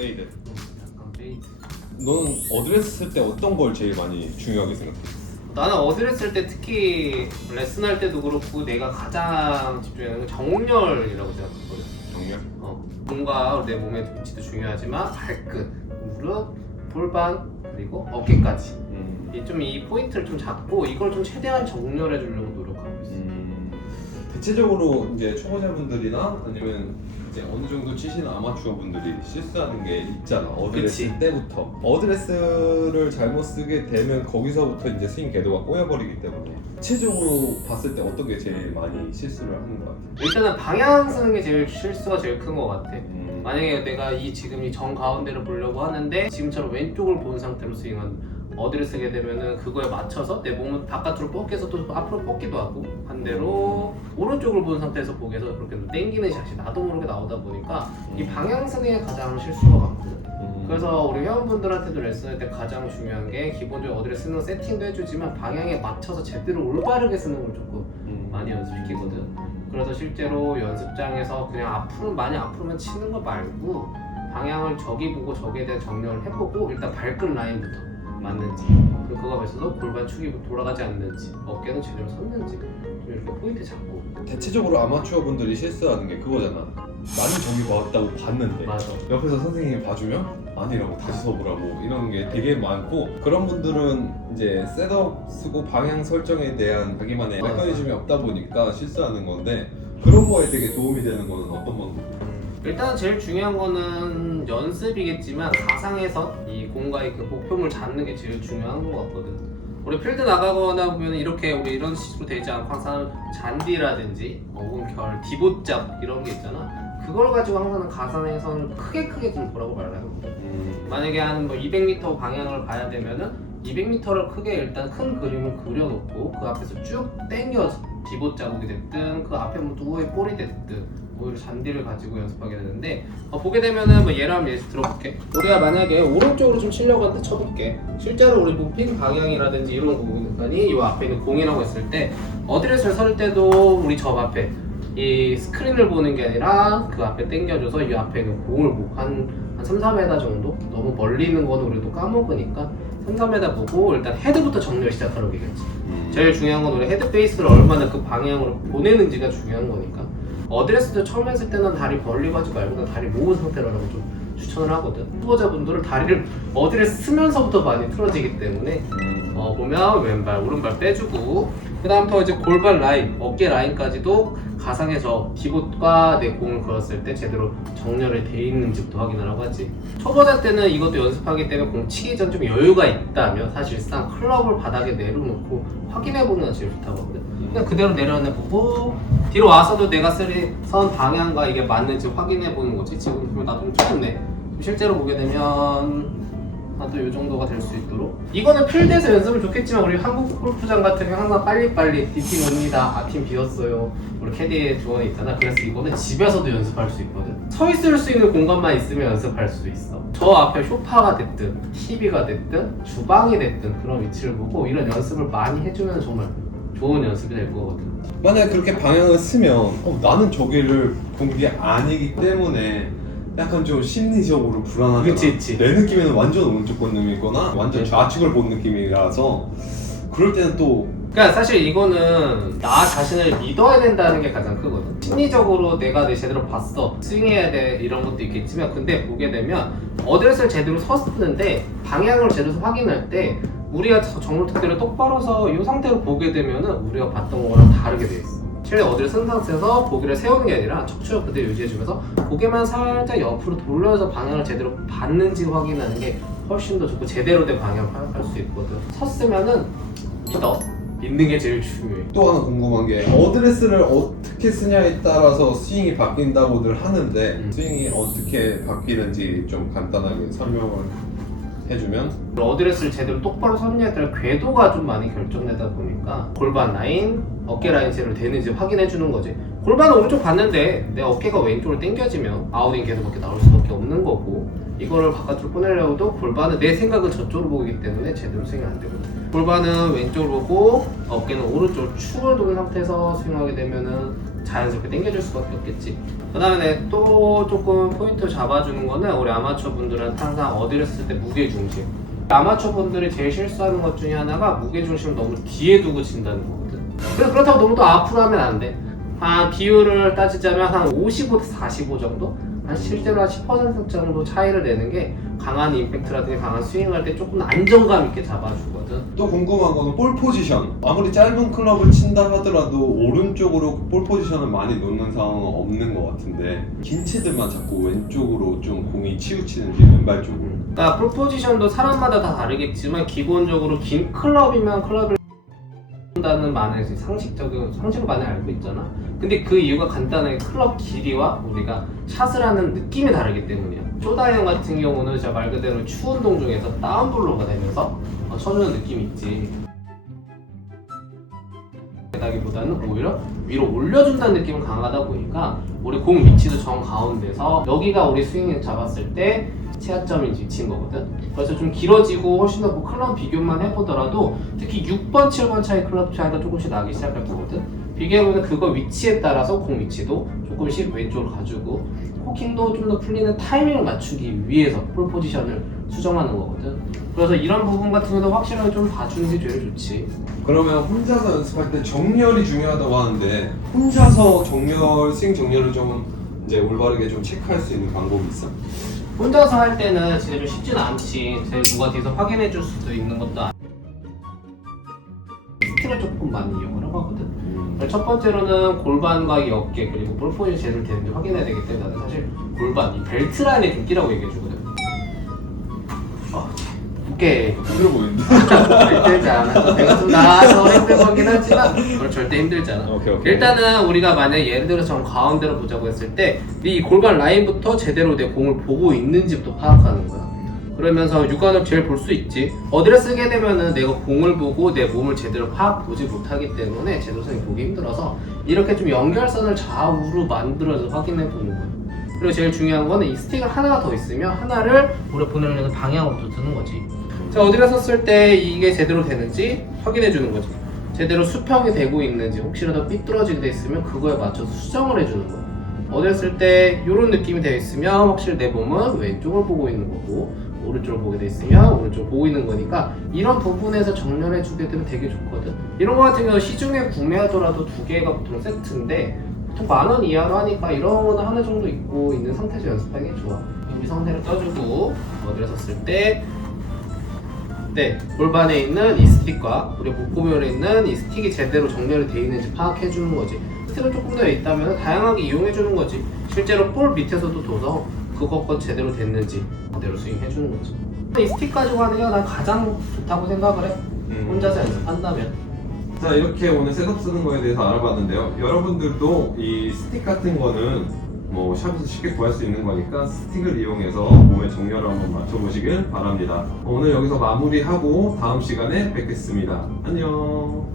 페이드. 약간 페이드. 너는 어드레스 쓸 때 어떤 걸 제일 많이 중요하게 생각해? 나는 어디를 쓸 때 특히 레슨 할 때도 그렇고 내가 가장 집중하는 건 정렬이라고 생각하거든. 정렬? 몸과 내 몸의 위치도 중요하지만 발끝, 무릎, 골반 그리고 어깨까지 이 포인트를 좀 잡고 이걸 좀 최대한 정렬해 주려고 노력하고 있어. 대체적으로 이제 초보자분들이나 아니면 이제 어느 정도 치시는 아마추어 분들이 실수하는 게 있잖아. 어드레스 그치. 때부터 어드레스를 잘못 쓰게 되면 거기서부터 이제 스윙 궤도가 꼬여버리기 때문에 대체적으로 봤을 때 어떤 게 제일 많이 실수를 하는 것 같아? 일단은 방향 쓰는 게 제일 실수가 제일 큰 것 같아. 만약에 내가 지금 이 정 가운데를 보려고 하는데 지금처럼 왼쪽을 본 상태로 스윙한 어디를 쓰게 되면은 그거에 맞춰서 내 몸은 바깥으로 뻗겨서 또 앞으로 뻗기도 하고 반대로 오른쪽을 본 상태에서 보게서 그렇게 땡기는 샷이 나도 모르게 나오다 보니까 이 방향 쓰는 게 가장 실수가 많거든. 그래서 우리 회원분들한테도 레슨할 때 가장 중요한 게 기본적으로 어디를 쓰는 세팅도 해주지만 방향에 맞춰서 제대로 올바르게 쓰는 걸 조금 많이 연습시키거든. 그래서 실제로 연습장에서 그냥 많이 앞으로만 치는 거 말고 방향을 저기 보고 저기에 대한 정렬을 해보고 일단 발끝 라인부터 맞는지 그리고 그거에 있어서 골반 축이 돌아가지 않는지 어깨는 제대로 섰는지 좀 이렇게 포인트 잡고. 대체적으로 아마추어 분들이 실수하는 게 그거잖아. 나는 저기 왔다고 봤는데 맞아. 옆에서 선생님이 봐주면 아니라고 다시 서보라고 이런 게 되게 많고 그런 분들은 이제 셋업 쓰고 방향 설정에 대한 자기만의 맞아. 메커니즘이 없다 보니까 실수하는 건데 그런 거에 되게 도움이 되는 거는 어떤 방법? 일단 제일 중요한 거는 연습이겠지만 가상에서 이 공과의 그 목표물 잡는 게 제일 중요한 것 같거든. 우리 필드 나가거나 보면 이렇게 우리 이런 식으로 되지 않고 항상 잔디라든지 혹은 결, 디봇잡 이런 게 있잖아. 그걸 가지고 항상 가상에서는 크게 좀 보라고 말하는 거야. 만약에 한 뭐 200m 방향을 봐야 되면은 200m를 크게 일단 큰 그림을 그려놓고 그 앞에서 쭉 당겨서 디봇 자국이 됐든 그 앞에 뭐 누구의 볼이 됐든 오히려 잔디를 가지고 연습하게 되는데 보게 되면은 뭐 예를 한번 예시 들어볼게. 우리가 만약에 오른쪽으로 좀 치려고 하는데 쳐볼게. 실제로 우리 핀 방향이라든지 이런 부분이 이 앞에 있는 공이라고 했을 때 어드레스를 설 때도 우리 저 앞에 이 스크린을 보는 게 아니라 그 앞에 당겨줘서 이 앞에 있는 공을 보고 한 3, 4m 정도? 너무 멀리 있는 거는 우리도 까먹으니까 3, 4m 보고 일단 헤드부터 정렬 시작하려고 얘기했지. 제일 중요한 건 우리 헤드 베이스를 얼마나 그 방향으로 보내는지가 중요한 거니까 어드레스도 처음 했을 때는 다리 벌리고 하지 말고 그냥 다리 모은 상태로 하라고 좀 추천을 하거든. 후보자분들은 다리를 어드레스 쓰면서부터 많이 틀어지기 때문에 보면 왼발, 오른발 빼주고 그 다음부터 이제 골반 라인, 어깨 라인까지도 가상에서 디봇과 내 공을 걸었을 때 제대로 정렬이 돼 있는지부터 확인을 하고 하지. 초보자 때는 이것도 연습하기 때문에 공 치기 전 좀 여유가 있다면 사실상 클럽을 바닥에 내려놓고 확인해보는 게 제일 좋다고 하거든. 그냥 그대로 내려놓고 뒤로 와서도 내가 선 방향과 이게 맞는지 확인해보는 거지. 지금 보면 나도 좀 짧네. 실제로 보게 되면 또 이 정도가 될 수 있도록 이거는 필드에서 연습은 좋겠지만 우리 한국 골프장 같은 경우 항상 빨리빨리 D팀 옵니다, R팀 비었어요 우리 캐디의 조언이 있잖아. 그래서 이거는 집에서도 연습할 수 있거든. 서 있을 수 있는 공간만 있으면 연습할 수 있어. 저 앞에 소파가 됐든 TV가 됐든 주방이 됐든 그런 위치를 보고 이런 연습을 많이 해주면 정말 좋은 연습이 될 거거든. 만약에 그렇게 방향을 쓰면 나는 저기를 본 게 아니기 때문에 약간 좀 심리적으로 불안하잖아. 그치. 내 느낌에는 완전 오른쪽 본 느낌이거나 완전 좌측을 본 느낌이라서 그럴 때는 또 그러니까 사실 이거는 나 자신을 믿어야 된다는 게 가장 크거든. 심리적으로 내가 제대로 봤어, 스윙해야 돼 이런 것도 있겠지만 근데 보게 되면 어드레스를 제대로 섰는데 방향을 제대로 확인할 때 우리가 정밀특대를 똑바로 서 이 상태로 보게 되면은 우리가 봤던 거랑 다르게 돼 있어. 실내 어디를 쓴 상태에서 고개를 세우는 게 아니라 척추를 그대로 유지해주면서 고개만 살짝 옆으로 돌려서 방향을 제대로 봤는지 확인하는 게 훨씬 더 좋고 제대로 된 방향을 파악할 수 있거든. 섰으면은 믿어. 믿는 게 제일 중요해. 또 하나 궁금한 게 어드레스를 어떻게 쓰냐에 따라서 스윙이 바뀐다고들 하는데 스윙이 어떻게 바뀌는지 좀 간단하게 설명을 해주면 어드레스를 제대로 똑바로 섰냐에 따라 궤도가 좀 많이 결정되다 보니까 골반 라인, 어깨 라인 제대로 되는지 확인해 주는 거지. 골반은 오른쪽 봤는데 내 어깨가 왼쪽으로 당겨지면 아웃인 궤도밖에 나올 수밖에 없는 거고 이거를 바깥으로 보내려고도 골반은 내 생각은 저쪽으로 보기 때문에 제대로 스윙이 안 되거든. 골반은 왼쪽으로 보고 어깨는 오른쪽으로 축을 돌린 상태에서 스윙하게 되면은 자연스럽게 당겨줄 수밖에 없겠지. 그 다음에 또 조금 포인트 잡아주는 거는 우리 아마추어 분들은 항상 어디를 쓸 때 무게중심. 아마추어 분들이 제일 실수하는 것 중에 하나가 무게중심을 너무 뒤에 두고 친다는 거거든. 그래서 그렇다고 너무 또 앞으로 하면 안 돼. 한 비율을 따지자면 한 55대 45 정도? 한 실제로 한 10% 정도 차이를 내는 게 강한 임팩트라든지 강한 스윙할 때 조금 안정감 있게 잡아주거든. 또 궁금한 거는 볼 포지션. 아무리 짧은 클럽을 친다 하더라도 오른쪽으로 볼 포지션을 많이 놓는 상황은 없는 것 같은데 긴 채들만 자꾸 왼쪽으로 좀 공이 치우치는지 왼발 쪽으로. 그러니까 볼 포지션도 사람마다 다 다르겠지만 기본적으로 긴 클럽이면 클럽을 다는 많은 상식을 많이 알고 있잖아. 근데 그 이유가 간단하게 클럽 길이와 우리가 샷을 하는 느낌이 다르기 때문이야. 쇼다이언 같은 경우는 진짜 말 그대로 추 운동 중에서 다운블로가 되면서 쳐주는 느낌이 있지. 보다는 오히려 위로 올려준다는 느낌은 강하다 보니까 우리 공 위치도 정 가운데서 여기가 우리 스윙을 잡았을 때 체하점이 위치인 거거든. 그래서 좀 길어지고 훨씬 더 클럽 비교만 해보더라도 특히 6번, 7번 차이 클럽 차이가 조금씩 나기 시작할 거거든. 비교해보면 그거 위치에 따라서 공 위치도 조금씩 왼쪽으로 가지고 코킹도 좀 더 풀리는 타이밍을 맞추기 위해서 볼 포지션을 수정하는 거거든. 그래서 이런 부분 같은 경우도 확실하게 좀 봐주는 게 제일 좋지. 그러면 혼자서 연습할 때 정렬이 중요하다고 하는데 혼자서 스윙 정렬을 좀 이제 올바르게 좀 체크할 수 있는 방법이 있어? 혼자서 할 때는 진짜 좀 쉽지는 않지. 누가 뒤에서 확인해 줄 수도 있는 것도 아니고 스틱을 조금 많이 이용을 하거든. 첫 번째로는 골반과 이 어깨 그리고 볼 포지션이 제대로 되는지 확인해야 되기 때문에 나는 사실 골반, 이 벨트 라인에 등기라고 얘기해 주거든. 오케이. 힘들어 보인다. 힘들지 않아. 내가 좀 나아서 힘든 거긴 하지만 그건 절대 힘들지 않아. 오케이. 일단은 우리가 만약 예를 들어서 정 가운데로 보자고 했을 때 이 골반 라인부터 제대로 내 공을 보고 있는지부터 파악하는 거야. 그러면서 육안을 제일 볼 수 있지. 어디를 쓰게 되면은 내가 공을 보고 내 몸을 제대로 보지 못하기 때문에 제대로 보기 힘들어서 이렇게 좀 연결선을 좌우로 만들어서 확인해 보는 거야. 그리고 제일 중요한 거는 이 스틱을 하나가 더 있으면 하나를 우리가 보내려는 방향으로 두는 거지. 자, 어디를 썼을 때 이게 제대로 되는지 확인해 주는 거지. 제대로 수평이 되고 있는지 혹시라도 삐뚤어지게 돼 있으면 그거에 맞춰서 수정을 해주는 거야. 어디를 쓸 때 이런 느낌이 되어 있으면 확실히 내 몸은 왼쪽을 보고 있는 거고 오른쪽을 보게 돼 있으면 오른쪽을 보고 있는 거니까 이런 부분에서 정렬해 주게 되면 되게 좋거든. 이런 거 같은 경우 시중에 구매하더라도 2개가 보통 세트인데 보통 10,000원 이하로 하니까 이런 거는 하나 정도 입고 있는 상태에서 연습하는 게 좋아. 여기 상태를 떠주고 어디를 썼을 때 골반에 있는 이 스틱과 우리 목구멍에 있는 이 스틱이 제대로 정렬이 되어 있는지 파악해 주는 거지. 스틱을 조금 더 있다면 다양하게 이용해 주는 거지. 실제로 볼 밑에서도 둬서 그것과 제대로 됐는지 그대로 스윙해 주는 거지. 이 스틱 가지고 하는 게 난 가장 좋다고 생각을 해. 혼자서 연습한다면. 자, 이렇게 오늘 셋업 쓰는 거에 대해서 알아봤는데요. 여러분들도 이 스틱 같은 거는 뭐 샵에서 쉽게 구할 수 있는 거니까 스틱을 이용해서 몸의 정렬을 한번 맞춰보시길 바랍니다. 오늘 여기서 마무리하고 다음 시간에 뵙겠습니다. 안녕.